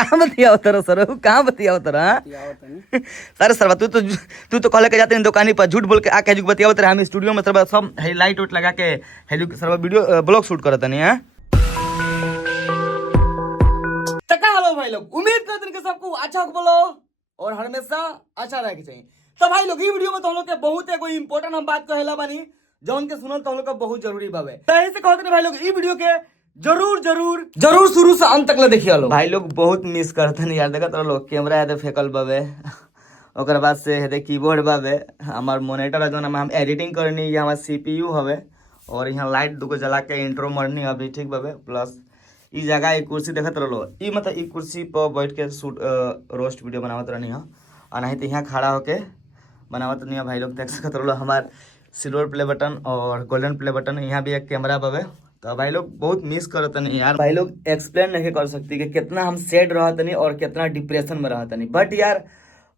कहाँ बतिया उतर सर कहाँ बतिया उतर अरे सर तू तो कहले के जाते दुकानी पर झूठ बोल के आके जो बतिया उतर हम स्टूडियो में सर सब लाइट उट लगा के सर वीडियो ब्लॉग शूट करत नहीं है। हेलो भाई लोग, उम्मीद करते हैं कि सबको अच्छा बोलो और हमेशा अच्छा रहे के चाहिए। तो भाई लोग ये वीडियो में तो हम लोग के बहुत एगो इंपॉर्टेंट हम बात कहेला बानी जौन के सुनल तो हम लोग का बहुत जरूरी बावे। तो ऐसे कहते हैं भाई लोग ये वीडियो के जरूर शुरू से अंत तक ले देखिए लो। भाई लोग बहुत मिस करते हैं यार, देखा तो लोग कैमरा है फेकल बावे ओकर बाद से है कीबोर्ड बावे, हमार मॉनिटर है जो हम एडिटिंग करनी है, हमार सीपीयू हवे और यहाँ लाइट दुगो जला के इंट्रो मरनी अभी ठीक बावे। प्लस ई जगह एक कुर्सी देखत रहो, ई मतलब ई कुर्सी पर बैठ के शूट रोस्ट वीडियो बनावत रहनी है और नहीं तो यहाँ खड़ा होके बनावत नहीं है। भाई लोग देख सकत रहो हमार सिल्वर प्ले बटन और गोल्डन प्ले बटन, यहाँ भी एक कैमरा बावे। तो भाई लोग बहुत मिस करत नहीं यार, भाई लोग एक्सप्लेन नहीं कर सकती कि कितना हम सैड रहत नहीं और कितना डिप्रेशन में रहत नहीं। बट यार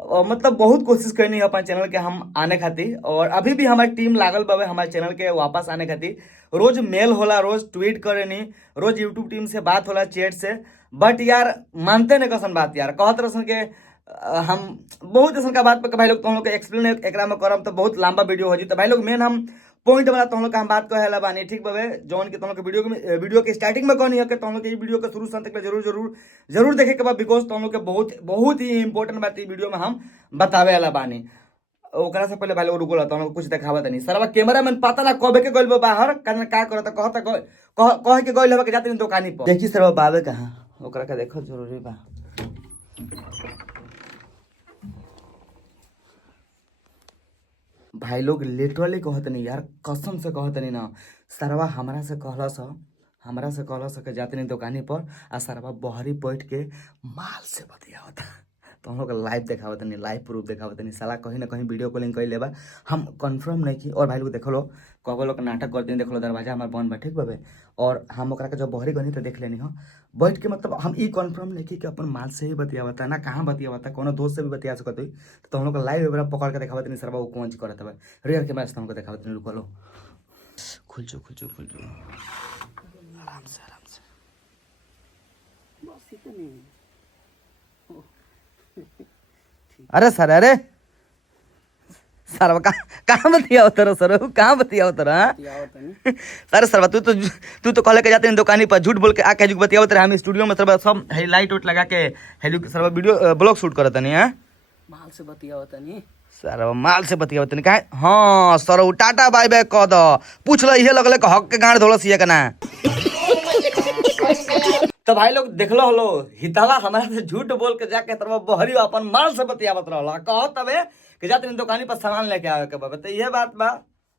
मतलब बहुत कोशिश करनी है अपन चैनल के हम आने खातिर और अभी भी हमारी टीम लागल बावे हमारे चैनल के वापस आने खातिर। रोज मेल होला, रोज ट्वीट करे नहीं, रोज यूट्यूब टीम से बात होला चैट से। बट यार मानते नहीं कसन बात यार, कहत रसन के हम बहुत ऐसा का बात पर भाई लोग तो हम लोग एक्सप्लेन एकरा में करम तो बहुत लंबा वीडियो हो जी। तो भाई लोग मेन हम पॉइंट वाला तो हम लोग का हम बात कहेला बानी ठीक बावे जौन के तो हम लोग वीडियो के स्टार्टिंग में कहनी है कि तो हम लोग ये वीडियो के शुरू से अंत तक जरूर देखे के बाद बिकॉज तो हम लोग के बहुत ही इंपॉर्टेंट बात वीडियो में हम बतावे वाला बानी। ओकरा से पहले भाई लोग रुको तो हम लोग कुछ दिखावत नहीं सरवा कैमरा मैन पता ना कबे के गइल बाहर का करता कह के गइल के जाते दुकानी पर देखी सरवा बावे कहां ओकरा का देखो जरूरी बा। भाई लोग लिटरली कहते नहीं यार, कसम से कहते नहीं ना, सरवा हमरा से कहला के जाते नहीं दुकानी पर आ सरवा बहरी बैठ के माल से बतियावता। तो हम लोग लाइव देखावत नहीं, लाइव प्रूफ देखावत नहीं, साला कहीं ना कहीं वीडियो कॉलिंग कर लेबा हम कंफर्म नहीं की। और भाई लोग देखो लो कगो लोग नाटक करते नहीं, देख लो दरवाजा हमारे बंद बा ठीक बाबे और हम ओकरा के जब बहरी गनी तो देख लेनी हो बैठ के, मतलब हम ई कंफर्म नहीं की कि अपन माल से ही बतियावता ना कहाँ बतियावता, कोनो दोस्त से भी बतिया सकत हुई। तो हम लोग लाइव वगैरह पकड़ के देखावत नहीं सरवा वो कौन चीज करत है रियल कैमरा से हमको देखावत नहीं। रुको लो खुल जो आराम से अरे सर कहाँ बतिया उतर सर कहाँ बतिया उतर अरे सर तू तो कहले के जाते दुकानी पर झूठ बोल के आके जो बतिया उतर हम स्टूडियो में सर सब लाइट उट लगा के सर वीडियो ब्लॉग शूट करत नहीं है। माल से बतिया होता नहीं सर माल से बतिया नहीं कहे हाँ सर टाटा बाय बाय कह दो पूछ लो ये लगल हक के गाड़ धोलस ये ना। तो भाई लोग देख लो हलो हिताला हमारा से झूठ बोल के जाके तरफ बहरी अपन माल से बतियावत रहला कहो तबे कि जाते दुकानी पर सामान लेके आवे के बाबा। तो ये बात बा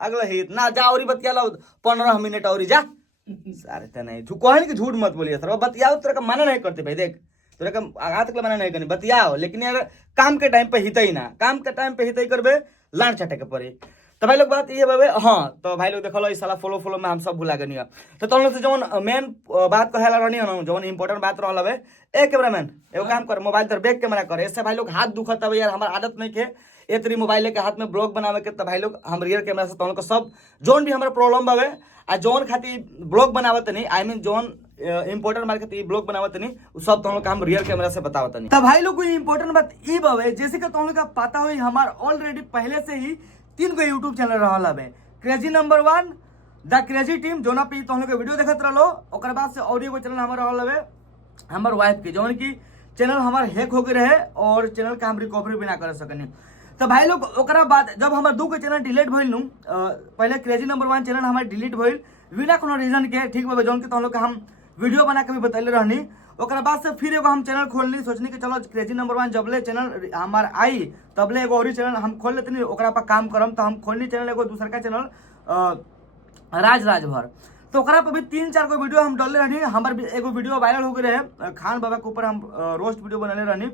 अगला हित ना जा और बतिया लो 15 मिनट और जा सारे तो नहीं कहन कि झूठ मत बोलिए सर बतियाओ तेरे का मना नहीं करते भाई, देख तेरे का आगा तक मना नहीं करनी बतियाओ, लेकिन यार काम के टाइम पे हित ही ना, काम के टाइम पे हित ही करबे लान चटे के पड़ी। तो भाई लोग बात ये बाबे हाँ। तो भाई लोग देखो लो इस साला फॉलो में हम सब भुला गनी है। तो तुम लोग से जौन मेन बात कहेला रहनी है ना जौन इंपॉर्टेंट बात रहल हवे ए कैमरामैन एगो काम कर मोबाइल तर बैक कैमरा कर, इससे भाई लोग हाथ दुखत हवे यार, हमार आदत नहीं के ए तरी मोबाइल के हाथ में ब्लॉग बनावे के। तो भाई लोग हम रियल कैमरा से तुम लोग को सब जौन भी हमारा प्रॉब्लम बावे आ जौन खातिर ब्लॉग बनावत नहीं आई मीन जौन इंपॉर्टेंट बात खातिर ब्लॉग बनावत नहीं सब तुम लोग का हम रियल कैमरा से बतावत नहीं। तो भाई लोग कोई इंपॉर्टेंट बात ई बावे जैसे कि तुम लोग का पता हो हमार ऑलरेडी पहले से ही 3 गो यूट्यूब चैनल रहल हवे, क्रेजी नंबर 1 द क्रेजी टीम जोना पे तुम लोग वीडियो देखत रहलो। ओकर बाद से और एगो चैनल हमार रहल हवे हमर वाइफ के जौन की चैनल हमार हैक हो गए रहे और चैनल का हम रिकवरी भी ना कर सकनी। तो भाई लोग ओकरा बाद जब हमार 2 गो चैनल डिलीट भइल नु पहले क्रेजी नंबर 1 चैनल हमार डिलीट भइल बिना कोनो रीजन के ठीक बा जौन के तुम लोग का हम वीडियो बना के भी बतैले रहनी। ओकरा बाद से फिर एगो हम चैनल खोलनी सोचनी कि चलो क्रेजी नंबर 1 जबले चैनल हमार आई तबले एगो और चैनल हम खोल लेते ओकरा पर काम करम। तो हम खोलनी चैनल एगो दूसरा का चैनल राजभर। तो ओकरा पर भी 3-4 गो वीडियो हम डालले रहनी, हमार एगो वीडियो वायरल हो गए रहे खान बाबा के ऊपर हम रोस्ट वीडियो बनले रहनी।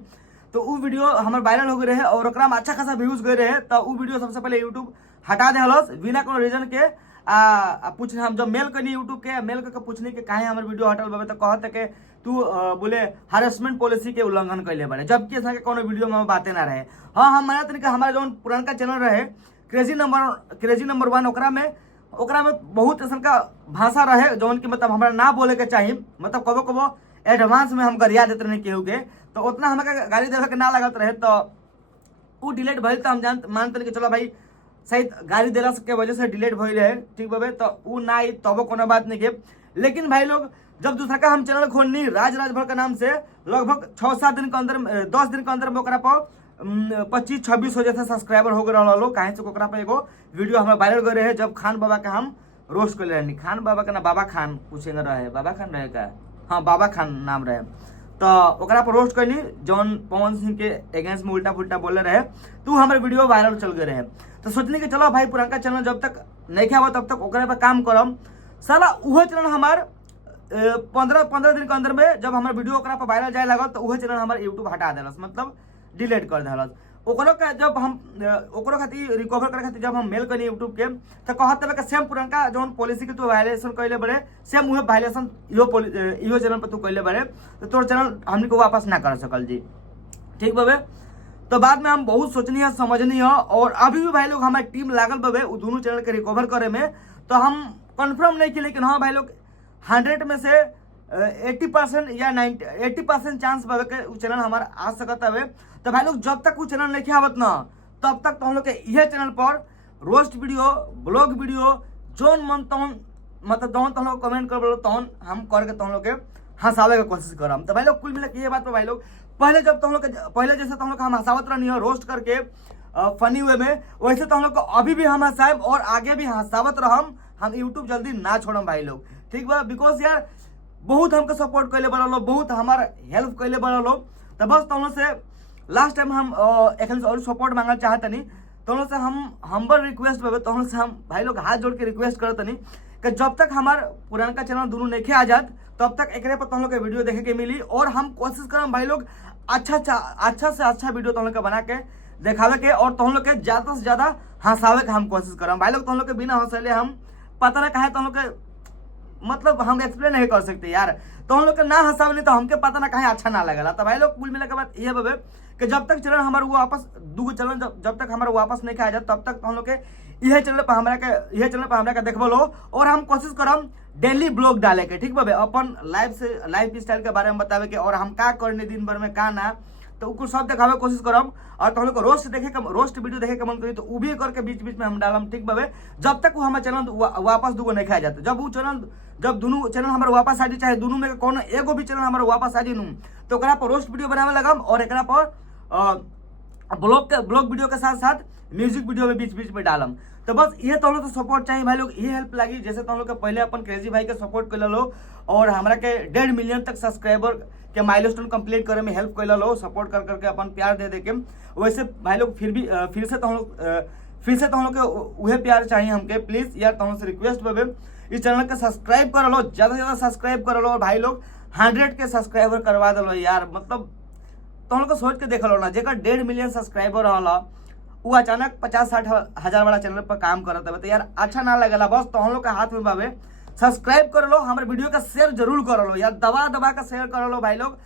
तो वो वीडियो हमार वायरल हो गए रहे और ओकरा में अच्छा खासा व्यूज गए रहे। तो वो वीडियो सबसे पहले यूट्यूब हटा देहलस बिना कोनो रीजन के पूछ हम जब मेल करनी यूट्यूब के मेल करके पूछनी कि काहे हमारे वीडियो हटल बाबे तो कहते कि तू बोले हरेसमेंट पॉलिसी के उल्लंघन कैले बारे, जबकि ऐसा कोनो वीडियो में बातें ना रहे। हाँ हम मानत नहीं कि हमारा जो पुराना चैनल रहे क्रेजी नंबर 1 ओकरा में बहुत ऐसा का भाषा रहे जौन की मतलब हमारा ना बोले के चाहिए, मतलब कबो कबो एडवांस में हम गरिया देते रहे केहू के, तो उतना हमें गाली देवे के ना लगत रहे, तो वो डिलीट भइल। तो हम मानते रहे कि चलो भाई सही गाली देला के वजह से डिलीट भइल रहे, ठीक बाबे, तो वो ना आई तबो कोनो बात नहीं के। लेकिन भाई लोग जब दूसरा का हम चैनल खोलनी राजभर के नाम से, लगभग 6-7 दिन के अंदर 10 दिन के अंदर में ओकरा पर 25-26 हो जैसा सब्सक्राइबर हो गए लोग। कहीं से ओकरा पर एगो वीडियो हमें वायरल कर रहे हैं, जब खान बाबा के हम रोस्ट कर रहनी। खान बाबा का ना बाबा खान कुछ रहे, बाबा खान रहे का, हाँ बाबा खान नाम रहे। तो ओकरा पर रोस्ट करनी जौन पवन सिंह के अगेंस्ट में उल्टा पुल्टा बोले रहे, तो हमारे वीडियो वायरल चल गए रहे। तो सोचने कि चलो भाई पुराना चैनल जब तक नहीं खावा तब तक ओकरा पर काम करम। साला वह चैनल हमार 15 दिन के अंदर में जब हमारे वीडियो ओकरा पर वायरल जाए लगा, तो वह चैनल हमारे यूट्यूब हटा दिलस, मतलब डिलीट कर दिलस। ओकरो का जब हम ओकरो खातिर रिकवर करे खातिर जब हम मेल करनी यूट्यूब के, तो कहते हैं कि सेम पुराना जौन पॉलिसी के तू वायलेशन कैले बड़े, सेम वह वायलेशन इहो चैनल पर तू कैले बड़े, तो तोर चैनल हमने को वापस ना कर सकल जी, ठीक बाबे। तो बाद में हम बहुत सोचनी है समझनी है, और अभी भी भाई लोग हमारी टीम लागल बाबे वो दोनों चैनल के रिकवर करे में। तो हम कंफर्म नहीं किए, लेकिन हाँ भाई लोग 100 में से 80% या 80% चांस बाबे के वो चैनल हमारा आ सकता है। तो भाई लोग जब तक वो चैनल नहीं आवत ना, तब तक तो हम लोग के यह चैनल पर रोस्ट वीडियो, ब्लॉग वीडियो, जोन मन तौन मतलब जौन तुम लोग कमेंट कर बोलो तौन हम करके तुम लोग के हंसावे के कोशिश करम। तो भाई लोग कुल मिला के ये बात तो भाई लोग पहले जब तुम लोग पहले जैसे तुम लोग हम हंसावत रहनी हो रोस्ट करके फनी वे में, वैसे तो हम लोग को अभी भी हम हंसाएब और आगे भी हंसावत रहम। हम यूट्यूब जल्दी ना छोड़म भाई लोग, ठीक बा। बिकॉज यार बहुत हमको सपोर्ट कैले बड़ा लोग, बहुत हमारा हेल्प कैले बड़ा लोग। तो बस तुम लोग से लास्ट टाइम हम एक और सपोर्ट मांगना चाहते नहीं, तुम लोग से हम हम्बल रिक्वेस्ट पे तुम लोग से हम भाई लोग हाथ जोड़ के रिक्वेस्ट करते नहीं कि जब तक हमारा पुराना चैनल दोनों नहीं आ जात तब तक एक पर तुम लोग के वीडियो देखे के मिली। और हम कोशिश करम भाई लोग अच्छा से अच्छा वीडियो तुम लोग के बना के दिखावे के, और तुम लोग के ज्यादा से ज्यादा हंसावे के हम कोशिश करम भाई लोग। तुम लोग के बिना हंसले हम पता ना कहे तुम लोग के मतलब हम एक्सप्लेन नहीं कर सकते यार। तो हम लोग के ना हंसावे नहीं तो हमके पता ना कहीं अच्छा ना लगेला। तो भाई लोग कुल मिला के बात ये बाबे कि जब तक चैनल हमारे वापस दूगो चैनल जब तक हमारे वापस नहीं खाया जाए तब तक हम लोग के यह चैनल पर हमरा के देखबो लो। और हम कोशिश करम डेली ब्लॉग डाले के, ठीक बाबे, अपन लाइफ स्टाइल के बारे में बतावे के, और हम का करने दिन भर में का ना, तो कुछ सब दिखावे कोशिश करम। और तुम लोग को रोस्ट वीडियो देखे के मन करी तो वो भी करके बीच बीच में हम डालम, ठीक बाबे। जब तक वो हमारे चैनल वापस दूगो नहीं खाया जाता, जब दोनों चैनल हमारे वापस आ जाए, चाहे दोनों में कोनो एगो भी चैनल हमारे वापस आ जाए तो ओकरा पर रोस्ट वीडियो बनावे लगम, और एकरा पर ब्लॉग वीडियो के साथ साथ म्यूजिक वीडियो में बीच बीच में डालम। तो बस ये तुम लोग तो सपोर्ट चाहिए भाई लोग, ये हेल्प लगी जैसे तुम लोग के पहले अपन क्रेजी भाई के सपोर्ट कर लो, और हमारा के 1.5 मिलियन तक सब्सक्राइबर के माइलस्टोन कंप्लीट करे में हेल्प कर लो, सपोर्ट कर करके अपन प्यार दे के। वैसे भाई लोग फिर से तुम लोग के वह प्यार चाहिए हमके। प्लीज यार तुम लोग से रिक्वेस्ट बाबे इस चैनल के सब्सक्राइब कर लो, ज्यादा से ज्यादा सब्सक्राइब कर लो, और भाई लोग 100 के सब्सक्राइबर करवा दो यार। मतलब तुम लोग को सोच के देख लो ना, जेकर 1.5 मिलियन सब्सक्राइबर रहा वो अचानक 50-60 हजार वाला चैनल पर काम करता है, तो यार अच्छा ना लगेला। बस तुम लोग के हाथ में बाबे सब्सक्राइब कर लो, हमारे वीडियो का शेयर जरूर कर लो यार, दबा का शेयर कर लो भाई लोग।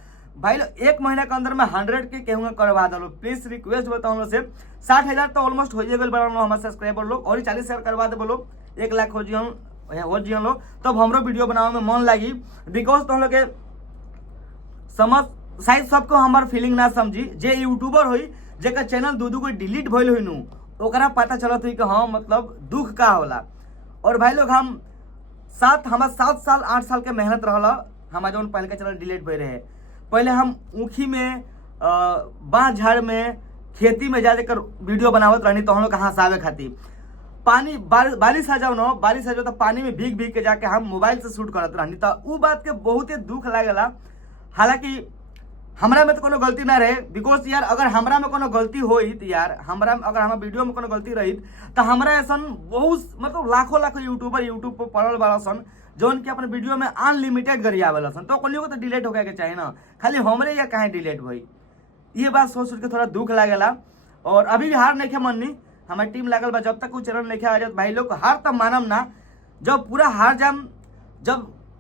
1 महीना के अंदर में 100 के कहूँगा करवा दो। प्लीज रिक्वेस्ट बताओ हम लोग से 60,000 तो ऑलमोस्ट हो गए बड़ा हमारे सब्सक्राइबर लोग, और 40 शेयर करवा दे बोलो, 1 लाख हो जी लो, तब हमरो वीडियो बनावे में मन लगी। बिकॉज तुम लोग के समझ शायद सबको हमार फीलिंग ना समझी, जे यूट्यूबर हुई जेकर चैनल दू को डिलीट भइल हुई नु ओकरा पता चलत हुई कि हाँ मतलब दुख का होला। और भाई लोग हम 7 साल 8 साल के मेहनत रहला हमारा जो पहले का चैनल डिलीट भइल रहे। पहले हम ऊखी में बाँस झाड़ में खेती में जाकर वीडियो बनावत रहनी, तो हम लोग हंसावे खातिर पानी बारिश आ जाओ तो पानी में भीग के जाके हम मोबाइल से शूट करत रहनी। तो वो बात के बहुत ही दुख लागेला। हालांकि हमरा में तो कोनो गलती ना रहे, बिकॉज यार अगर हमरा में कोनो गलती होई तो यार अगर हमारे वीडियो में कोनो गलती रही तो हमरा ऐसा बहुत मतलब लाखों यूट्यूबर यूट्यूब पर पड़ल वाला सन जौन कि अपने वीडियो में अनलिमिटेड गरिया वाला सन, तो को तो डिलीट हो गया के चाहिए ना, खाली हमरे या कहीं डिलीट हुई। ये बात सोच के थोड़ा दुख लागेला। और अभी भी हार नहीं खे मननी, हमारी टीम लागल बा, जब तक वो चैनल नहीं आ जाए भाई लोग हार तब मानम ना, जब पूरा हार जाम,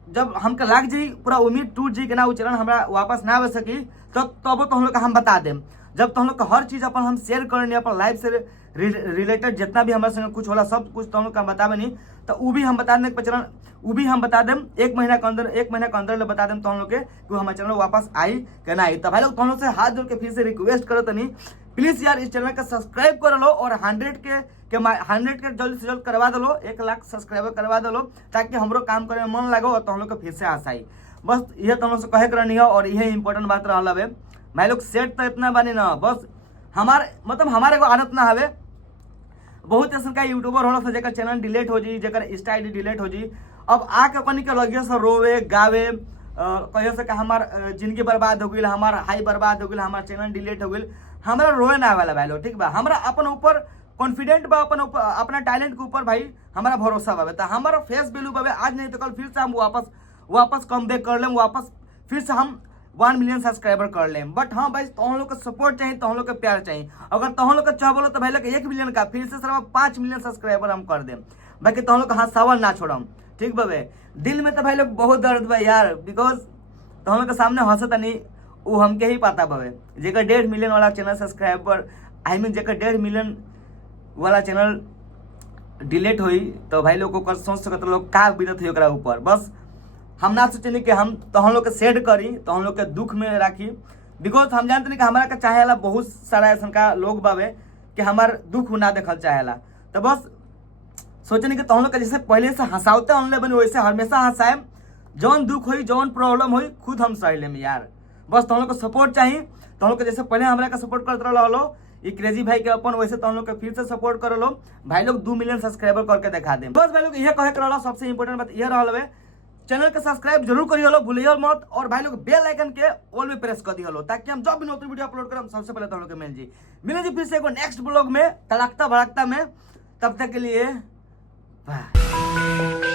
जब हमके लाग जी पूरा उम्मीद टूट जी कि ना वो चैनल हमारा वापस ना आ सकी, तो हम लोग का हम बता दें। जब तो हम लोग का हर चीज अपन हम शेयर करनी, अपन लाइव से रिलेटेड जितना भी हमारे संग कुछ होला सब कुछ तो हम लोग का बतावे नहीं, तो वो भी हम बता दें चैनल, वो भी हम बता दें 1 महीना के अंदर बता दें तो हम लोग के कि हमारे चैनल वापस आई कि ना आई। तो भाई लोग तो हम लोग से हाथ जोड़ के फिर से रिक्वेस्ट करो तो नहीं, प्लीज यार इस चैनल का सब्सक्राइब कर लो और 100 के जल्द से जल्द करवा दो, 1 लाख सब्सक्राइबर करवा दो, ताकि हमरो काम करे में मन लगो और तो हम लोग को फिर से आशा आई। बस ये तो हम लोग से कहे करनी है और यही इंपॉर्टेंट बात रहा है भाई लोग। सेट तो इतना बनी ना, बस हमारे को आदत ना हवे। बहुत ऐसा का यूट्यूबर होला जेकर चैनल डिलीट हो जी, जेकर इंस्टा आईडी डिलीट हो जी, अब आके कनी के लगिए से रोवे गावे कहियो से हमार जिंदगी बर्बाद हो गई, हमार हाई बर्बाद हो गई, हमार चैनल डिलीट हो गई। हमरा रोए ना वाला भाई लोग, ठीक बा। हमरा अपन ऊपर कॉन्फिडेंट बा, अपना टैलेंट के ऊपर भाई हमारा भरोसा बा। तो हमारा फेस वैल्यू बा, आज नहीं तो कल फिर से हम वापस कम बैक कर लें, वापस फिर से हम 1 मिलियन सब्सक्राइबर कर लें। बट हाँ भाई तो हम लोग का सपोर्ट चाहिए, तो हम लोग का प्यार चाहिए। अगर तो हम लोग का चाहबो तो भाई लोग 1 मिलियन का फिर से सिर्फ 5 मिलियन सब्सक्राइबर हम कर दें, बाकी तो हम लोग का हाथ सवाल ना छोड़म, ठीक बाबे। दिल में तो भाई लोग बहुत दर्द बा यार, बिकॉज तो हम लोग के सामने हंसत नहीं, वो हमके ही पता बाबे। जेकर 1.5 मिलियन वाला चैनल सब्सक्राइबर जेकर 1.5 मिलियन वाला चैनल डिलीट हुई, तो भाई लोग को सोच सकते लोग का बीतत हुई ओकरा ऊपर। बस हम ना सोचनी कि हम लोग के सेड करी, तो हम लोग के दुख में राखी, बिकॉज हम जानते नहीं कि हमारा का चाहेला बहुत सारा ऐसा का लोग बाबे कि हमार दुख ना देखल चाहेला। तो बस सोचने कि तो हम लोग के जैसे पहले से हंसावते ऑनलाइन बने वैसे हमेशा हंसाए, जौन दुख हुई जौन प्रॉब्लम हुई खुद हम सह लेम यार। बस तो हम लोग को सपोर्ट चाहिए, तो हम लोग के जैसे पहले हमारा का सपोर्ट करते रहो ये क्रेजी भाई के अपन, वैसे तो हम लोग के फिर से सपोर्ट कर लो भाई लोग। 2 मिलियन सब्सक्राइबर करके दिखा दे। बस भाई लोग ये कहे कर सबसे इंपॉर्टेंट बात ये रहा है, चैनल के सब्सक्राइब जरूर करिए, भूलिए मत। और भाई लोग बेल आइकन के ऑल में प्रेस कर दियो, ताकि हम जब भी नौकरी वीडियो अपलोड करें सबसे पहले तो हम लोग मिले जी फिर से एक नेक्स्ट ब्लॉग में तड़कता भड़कता में। तब तक के लिए बाय।